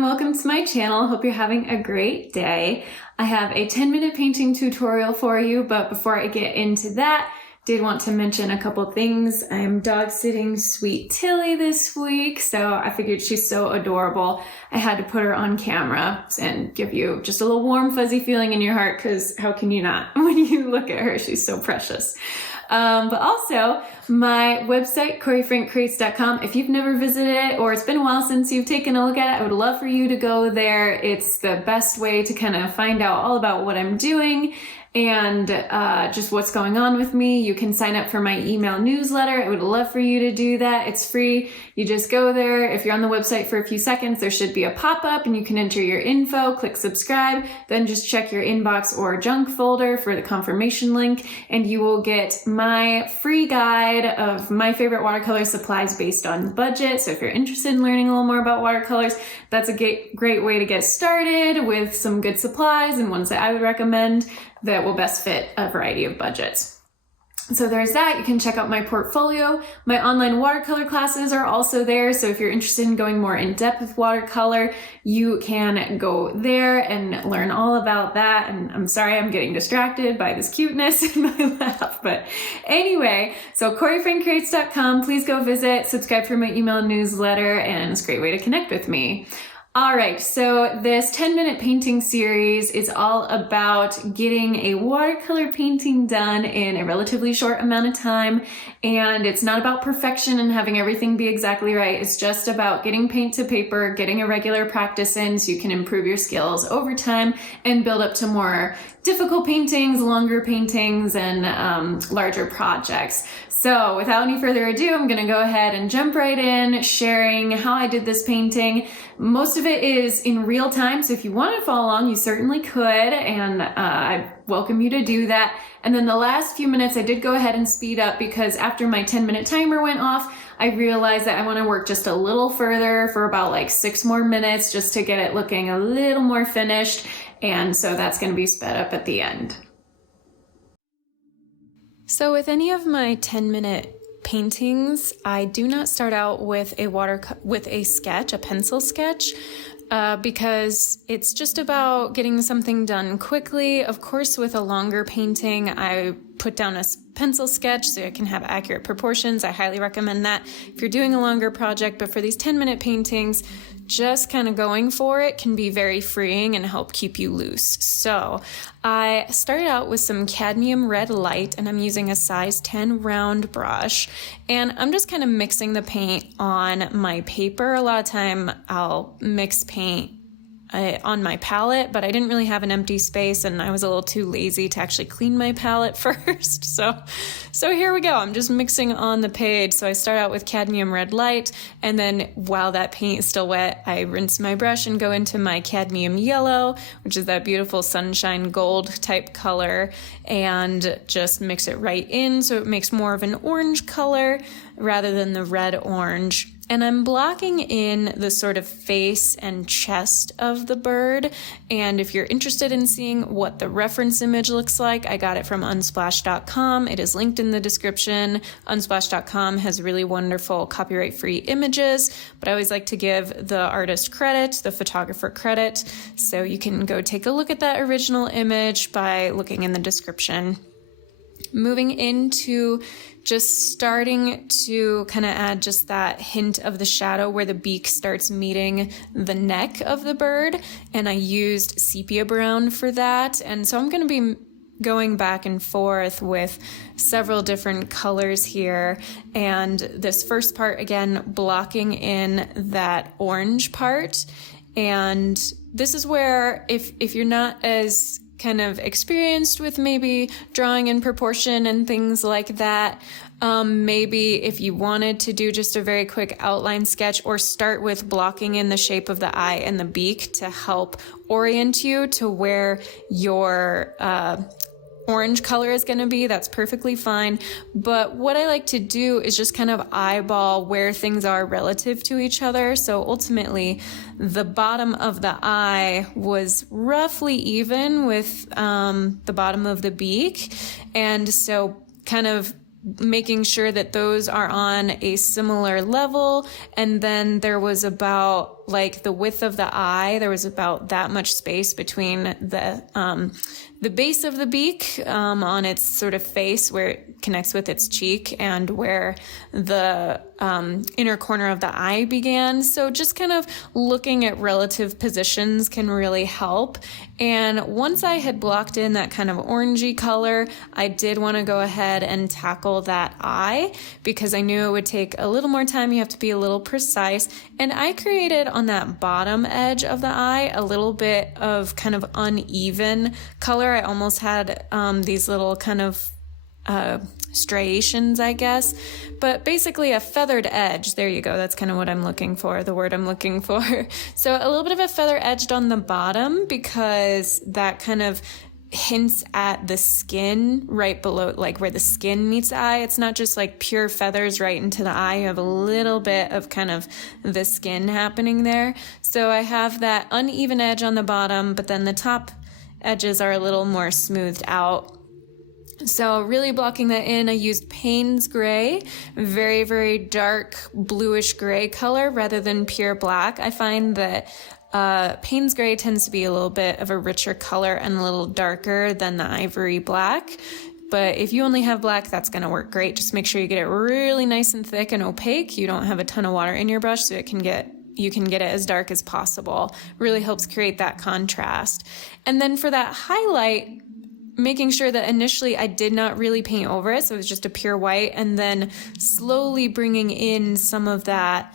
everyone, welcome to my channel. Hope you're having a great day. I have a 10-minute painting tutorial for you, but before I get into that, did want to mention a couple things. I am dog sitting Sweet Tilly this week, so I figured she's so adorable. I had to put her on camera and give you just a little warm, fuzzy feeling in your heart, because how can you not when you look at her? She's so precious. But also my website, CoreyFrankCreates.com. If you've never visited it or it's been a while since you've taken a look at it, I would love for you to go there. It's the best way to kind of find out all about what I'm doing and just what's going on with me. You can sign up for my email newsletter. I would love for you to do that. It's free. You just go there. If you're on the website for a few seconds, there should be a pop-up and you can enter your info, click subscribe, then just check your inbox or junk folder for the confirmation link, and you will get my free guide of my favorite watercolor supplies based on budget. So if you're interested in learning a little more about watercolors, that's a great way to get started with some good supplies and ones that I would recommend that will best fit a variety of budgets. So there's that. You can check out my portfolio. My online watercolor classes are also there. So if you're interested in going more in depth with watercolor, you can go there and learn all about that. And I'm sorry, I'm getting distracted by this cuteness in my lap. But anyway, so CoreyFrankCreates.com. Please go visit, subscribe for my email newsletter, and it's a great way to connect with me. All right, so this 10-minute painting series is all about getting a watercolor painting done in a relatively short amount of time. And it's not about perfection and having everything be exactly right. It's just about getting paint to paper, getting a regular practice in so you can improve your skills over time and build up to more difficult paintings, longer paintings, and larger projects. So without any further ado, I'm gonna go ahead and jump right in, sharing how I did this painting. Most of it is in real time, so if you want to follow along, you certainly could, and I welcome you to do that. And then the last few minutes, I did go ahead and speed up because after my 10-minute timer went off, I realized that I want to work just a little further for about like 6 more minutes just to get it looking a little more finished, and so that's going to be sped up at the end. So with any of my 10-minute paintings, I do not start out with a sketch, a pencil sketch, because it's just about getting something done quickly. Of course, with a longer painting, I put down a pencil sketch so I can have accurate proportions. I highly recommend that if you're doing a longer project, but for these 10-minute paintings, just kind of going for it can be very freeing and help keep you loose. So I started out with some cadmium red light, and I'm using a size 10 round brush, and I'm just kind of mixing the paint on my paper. A lot of time I'll mix paint on my palette, but I didn't really have an empty space and I was a little too lazy to actually clean my palette first. So here we go. I'm just mixing on the page. So I start out with cadmium red light, and then while that paint is still wet, I rinse my brush and go into my cadmium yellow, which is that beautiful sunshine gold type color, and just mix it right in so it makes more of an orange color rather than the red orange. And I'm blocking in the sort of face and chest of the bird. And if you're interested in seeing what the reference image looks like, I got it from unsplash.com. It is linked in the description. Unsplash.com has really wonderful copyright-free images, but I always like to give the artist credit, the photographer credit. So you can go take a look at that original image by looking in the description. Moving into just starting to kind of add just that hint of the shadow where the beak starts meeting the neck of the bird. And I used sepia brown for that. And so I'm going to be going back and forth with several different colors here. And this first part, again, blocking in that orange part. And this is where if you're not as kind of experienced with maybe drawing in proportion and things like that, maybe if you wanted to do just a very quick outline sketch or start with blocking in the shape of the eye and the beak to help orient you to where your orange color is going to be, that's perfectly fine. But what I like to do is just kind of eyeball where things are relative to each other. So ultimately, the bottom of the eye was roughly even with the bottom of the beak. And so kind of making sure that those are on a similar level. And then there was about like the width of the eye. There was about that much space between the base of the beak on its sort of face where it connects with its cheek and where the inner corner of the eye began. So just kind of looking at relative positions can really help. And once I had blocked in that kind of orangey color, I did want to go ahead and tackle that eye because I knew it would take a little more time. You have to be a little precise. And I created on that bottom edge of the eye a little bit of kind of uneven color. I almost had these little kind of striations, I guess, but basically a feathered edge. There you go. That's kind of what I'm looking for, the word I'm looking for. So a little bit of a feather edged on the bottom because that kind of hints at the skin right below, like where the skin meets the eye. It's not just like pure feathers right into the eye. You have a little bit of kind of the skin happening there. So I have that uneven edge on the bottom, but then the top edges are a little more smoothed out. So really blocking that in, I used Payne's Gray, very, very dark bluish gray color rather than pure black. I find that Payne's Gray tends to be a little bit of a richer color and a little darker than the ivory black. But if you only have black, that's going to work great. Just make sure you get it really nice and thick and opaque. You don't have a ton of water in your brush so you can get it as dark as possible. Really helps create that contrast. And then for that highlight, making sure that initially I did not really paint over it, so it was just a pure white, and then slowly bringing in some of that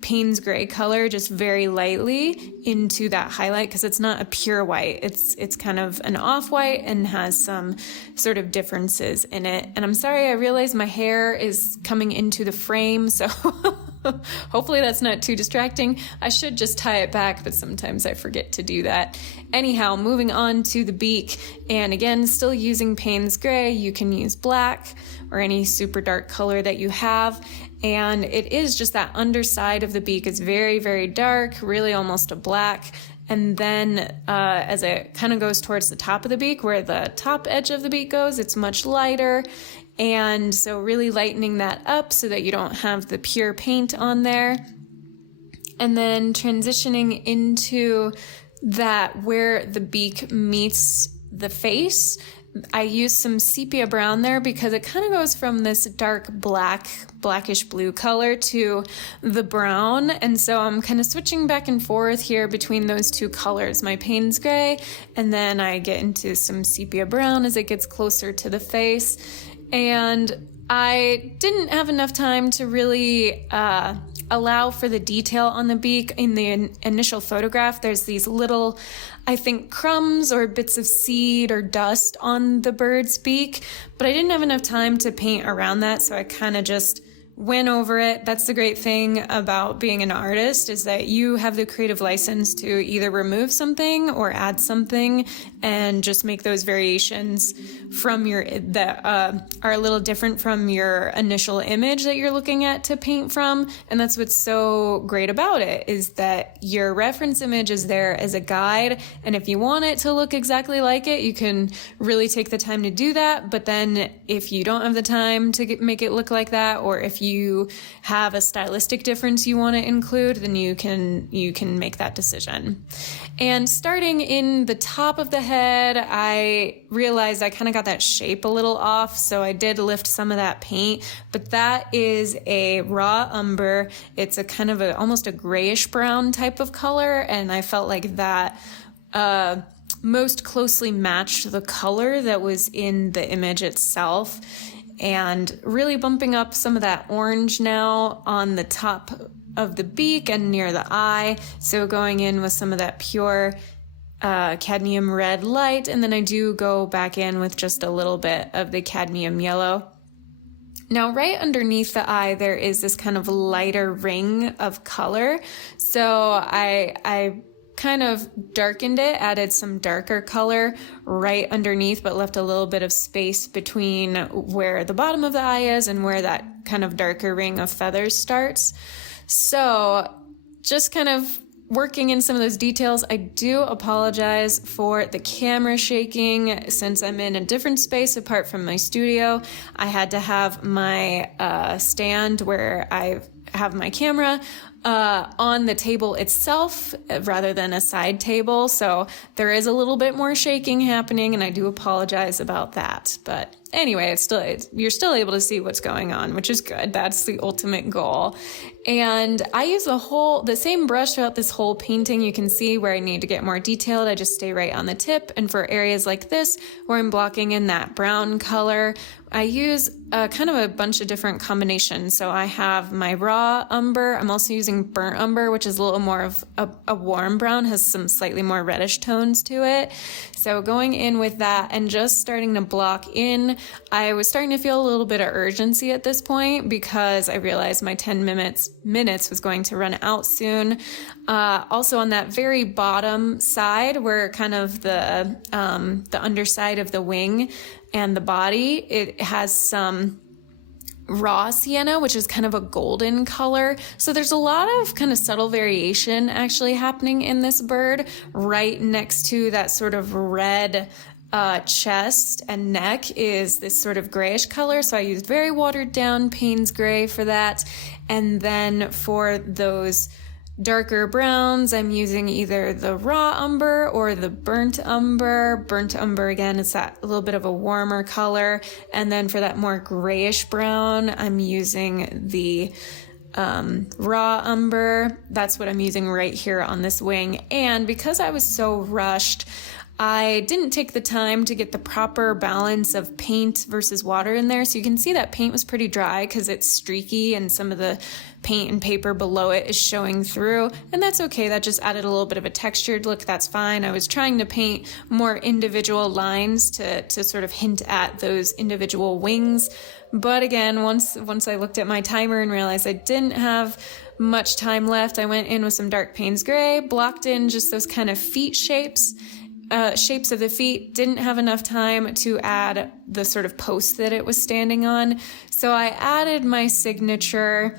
Payne's Gray color just very lightly into that highlight because it's not a pure white. It's kind of an off-white and has some sort of differences in it. And I'm sorry, I realize my hair is coming into the frame, so hopefully that's not too distracting. I should just tie it back, but sometimes I forget to do that. Anyhow, moving on to the beak, and again, still using Payne's Gray. You can use black or any super dark color that you have. And it is just that underside of the beak is very, very dark, really almost a black. And then as it kind of goes towards the top of the beak, where the top edge of the beak goes, it's much lighter. And so really lightening that up so that you don't have the pure paint on there. And then transitioning into that where the beak meets the face, I use some sepia brown there because it kind of goes from this dark blackish blue color to the brown. And so I'm kind of switching back and forth here between those two colors, my Payne's Gray, and then I get into some sepia brown as it gets closer to the face. And I didn't have enough time to really allow for the detail on the beak. In the initial photograph, there's these little, I think, crumbs or bits of seed or dust on the bird's beak, but I didn't have enough time to paint around that, so I kind of just went over it. That's the great thing about being an artist, is that you have the creative license to either remove something or add something and just make those variations from that are a little different from your initial image that you're looking at to paint from. And that's what's so great about it, is that your reference image is there as a guide. And if you want it to look exactly like it, you can really take the time to do that. But then if you don't have the time to make it look like that, or if you have a stylistic difference you want to include, then you can make that decision. And starting in the top of the head, I realized I kind of got that shape a little off, so I did lift some of that paint, but that is a raw umber. It's a kind of almost a grayish brown type of color, and I felt like that most closely matched the color that was in the image itself. And really bumping up some of that orange now on the top of the beak and near the eye. So going in with some of that pure cadmium red light. And then I do go back in with just a little bit of the cadmium yellow. Now, right underneath the eye, there is this kind of lighter ring of color. So I kind of darkened it, added some darker color right underneath, but left a little bit of space between where the bottom of the eye is and where that kind of darker ring of feathers starts. So just kind of working in some of those details. I do apologize for the camera shaking since I'm in a different space apart from my studio. I had to have my stand where I have my camera on the table itself rather than a side table. So there is a little bit more shaking happening, and I do apologize about that. But anyway, you're still able to see what's going on, which is good. That's the ultimate goal. And I use the same brush throughout this whole painting. You can see where I need to get more detailed. I just stay right on the tip. And for areas like this, where I'm blocking in that brown color, I use kind of a bunch of different combinations. So I have my raw umber. I'm also using burnt umber, which is a little more of a warm brown, has some slightly more reddish tones to it. So going in with that and just starting to block in, I was starting to feel a little bit of urgency at this point because I realized my 10 minutes was going to run out soon. Also on that very bottom side, where kind of the underside of the wing and the body, it has some raw sienna, which is kind of a golden color. So there's a lot of kind of subtle variation actually happening in this bird right next to that sort of red chest and neck is this sort of grayish color. So I used very watered down Payne's gray for that. And then for those darker browns, I'm using either the raw umber or the burnt umber. Burnt umber, again, is that a little bit of a warmer color. And then for that more grayish brown, I'm using the raw umber. That's what I'm using right here on this wing. And because I was so rushed, I didn't take the time to get the proper balance of paint versus water in there. So you can see that paint was pretty dry because it's streaky and some of the paint and paper below it is showing through. And that's okay. That just added a little bit of a textured look. That's fine. I was trying to paint more individual lines to sort of hint at those individual wings. But again, once I looked at my timer and realized I didn't have much time left, I went in with some dark Payne's gray, blocked in just those kind of feet shapes of the feet. Didn't have enough time to add the sort of post that it was standing on. So I added my signature.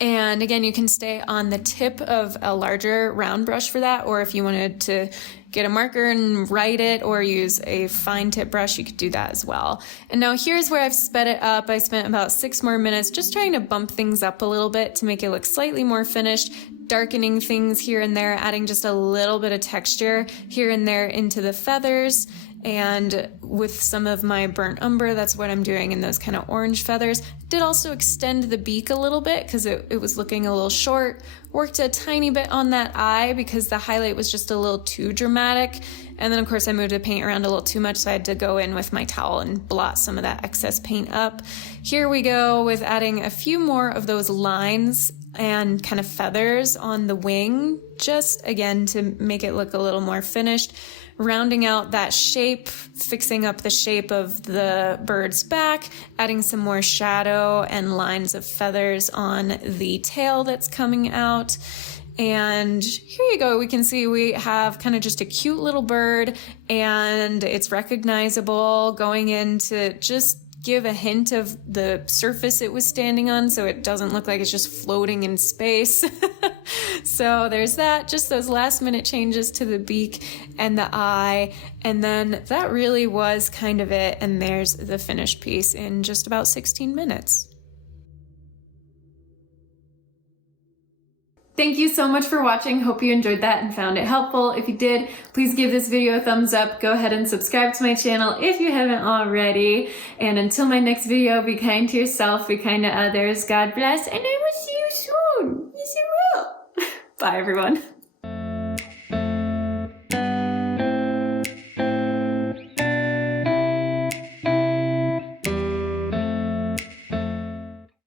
And again, you can stay on the tip of a larger round brush for that, or if you wanted to get a marker and write it or use a fine tip brush, you could do that as well. And now here's where I've sped it up. I spent about 6 more minutes just trying to bump things up a little bit to make it look slightly more finished, darkening things here and there, adding just a little bit of texture here and there into the feathers. And with some of my burnt umber, that's what I'm doing in those kind of orange feathers. Did also extend the beak a little bit because it was looking a little short. Worked a tiny bit on that eye because the highlight was just a little too dramatic. And then of course I moved the paint around a little too much, so I had to go in with my towel and blot some of that excess paint up. Here we go with adding a few more of those lines and kind of feathers on the wing, just again to make it look a little more finished. Rounding out that shape, fixing up the shape of the bird's back, adding some more shadow and lines of feathers on the tail that's coming out. And here you go. We can see we have kind of just a cute little bird, and it's recognizable, going in to just give a hint of the surface it was standing on so it doesn't look like it's just floating in space. So there's that, just those last minute changes to the beak and the eye, and then that really was kind of it. And there's the finished piece in just about 16 minutes. Thank you so much for watching. Hope you enjoyed that and found it helpful. If you did, please give this video a thumbs up. Go ahead and subscribe to my channel if you haven't already. And until my next video, be kind to yourself, be kind to others. God bless, and I will see you soon. Yes, I will. Bye, everyone.